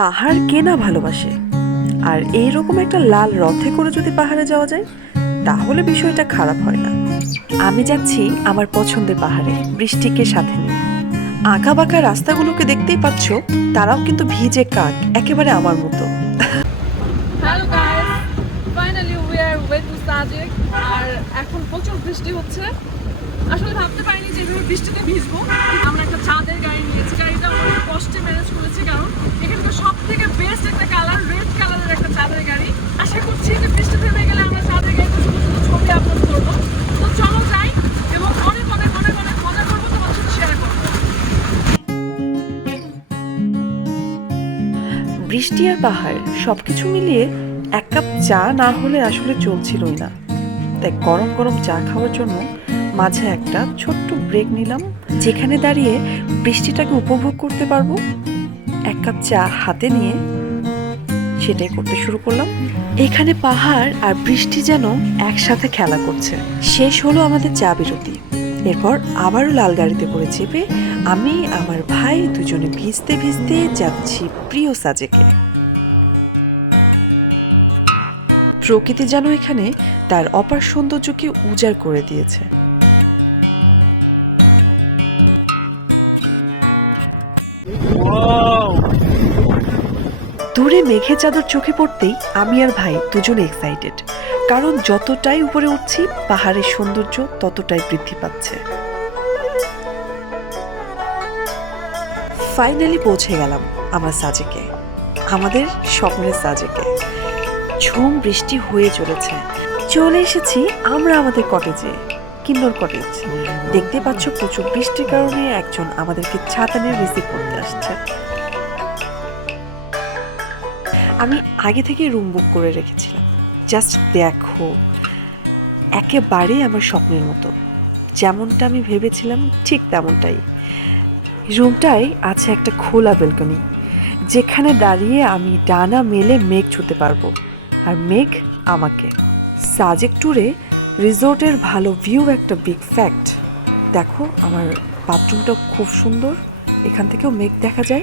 পাহাড় কেনা ভালোবাসে। আর এইরকম একটা লাল রথে করে যদি পাহাড়ে যাওয়া যায়, তাহলে বিষয়টা খারাপ হয় না। আমি যাচ্ছি আমার পছন্দের পাহাড়ে, বৃষ্টিকে সাথে নিয়ে। আঁকা বাঁকা রাস্তাগুলোকে দেখতেই পাচ্ছ, তারাও কিন্তু ভিজে কাক একেবারে আমার মতো। আর এখন প্রচুর বৃষ্টি হচ্ছে। আসলে ভাবতে পারিনি যে বৃষ্টিতে ভিজবো। আমরা একটা চাঁদের বৃষ্টি আর পাহাড়, সবকিছু মিলিয়ে এক কাপ চা না হলে আসলে চলছিলই না। তাই গরম গরম চা খাওয়ার জন্য মাঝে একটা ছোট্ট ব্রেক নিলাম, যেখানে দাঁড়িয়ে বৃষ্টিটাকে উপভোগ করতে পারব। এক কাপ চা হাতে নিয়ে সেটাই করতে শুরু করলাম। এখানে পাহাড় আর বৃষ্টি যেন একসাথে খেলা করছে। শেষ হলো আমাদের চা বিরতি। এরপর আবারও লাল গাড়িতে করে চেপে আমি আমার ভাই দুজনে ভিজতে ভিজতে যাচ্ছি প্রিয় সাজেকে। প্রকৃতি যেন এখানে তার অপার সৌন্দর্যকে উজাড় করে দিয়েছে। দূরে মেঘে চাদর চোখে পড়তেই আমি আর ভাই দুজনে এক্সাইটেড কারণ যতটাই উপরে উঠছি, পাহাড়ের সৌন্দর্য ততটাই বৃদ্ধি পাচ্ছে। ফাইনালি পৌঁছে গেলাম আমার সাজেকে, আমাদের স্বপ্নের সাজেকে। ঝুম বৃষ্টি হয়ে চলেছে। চলে এসেছি আমরা আমাদের কটেজে কিন্নর কটেজ দেখতে পাচ্ছ প্রচুর বৃষ্টির কারণে একজন আমাদেরকে ছাতা নিয়ে রিসিভ করতে আসছে। আমি আগে থেকে রুম বুক করে রেখেছিলাম। জাস্ট দেখো। একেবারেই আমার স্বপ্নের মতো। যেমনটা আমি ভেবেছিলাম, ঠিক তেমনটাই। রুমটায় আছে একটা খোলা বেলকনি যেখানে দাঁড়িয়ে আমি ডানা মেলে মেঘ ছুতে পারব। আর মেঘ আমাকে। সাজেক ট্যুরে রিসোর্টের ভালো ভিউ একটা বিগ ফ্যাক্ট দেখো, আমার বাথরুমটা খুব সুন্দর। এখান থেকেও মেঘ দেখা যায়।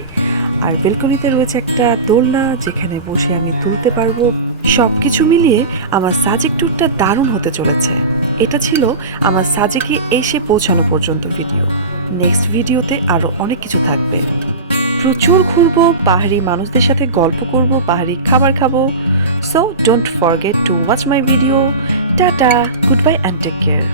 আর বেলকনিতে রয়েছে একটা দোলনা, যেখানে বসে আমি তুলতে পারব। সব কিছু মিলিয়ে আমার সাজেক ট্যুরটা দারুণ হতে চলেছে। এটা ছিল আমার সাজেকে এসে পৌঁছানো পর্যন্ত ভিডিও। নেক্সট ভিডিওতে আরও অনেক কিছু থাকবে। প্রচুর ঘুরবো, পাহাড়ি মানুষদের সাথে গল্প করব, পাহাড়ি খাবার খাব। So don't forget to watch my video tata good bye and take care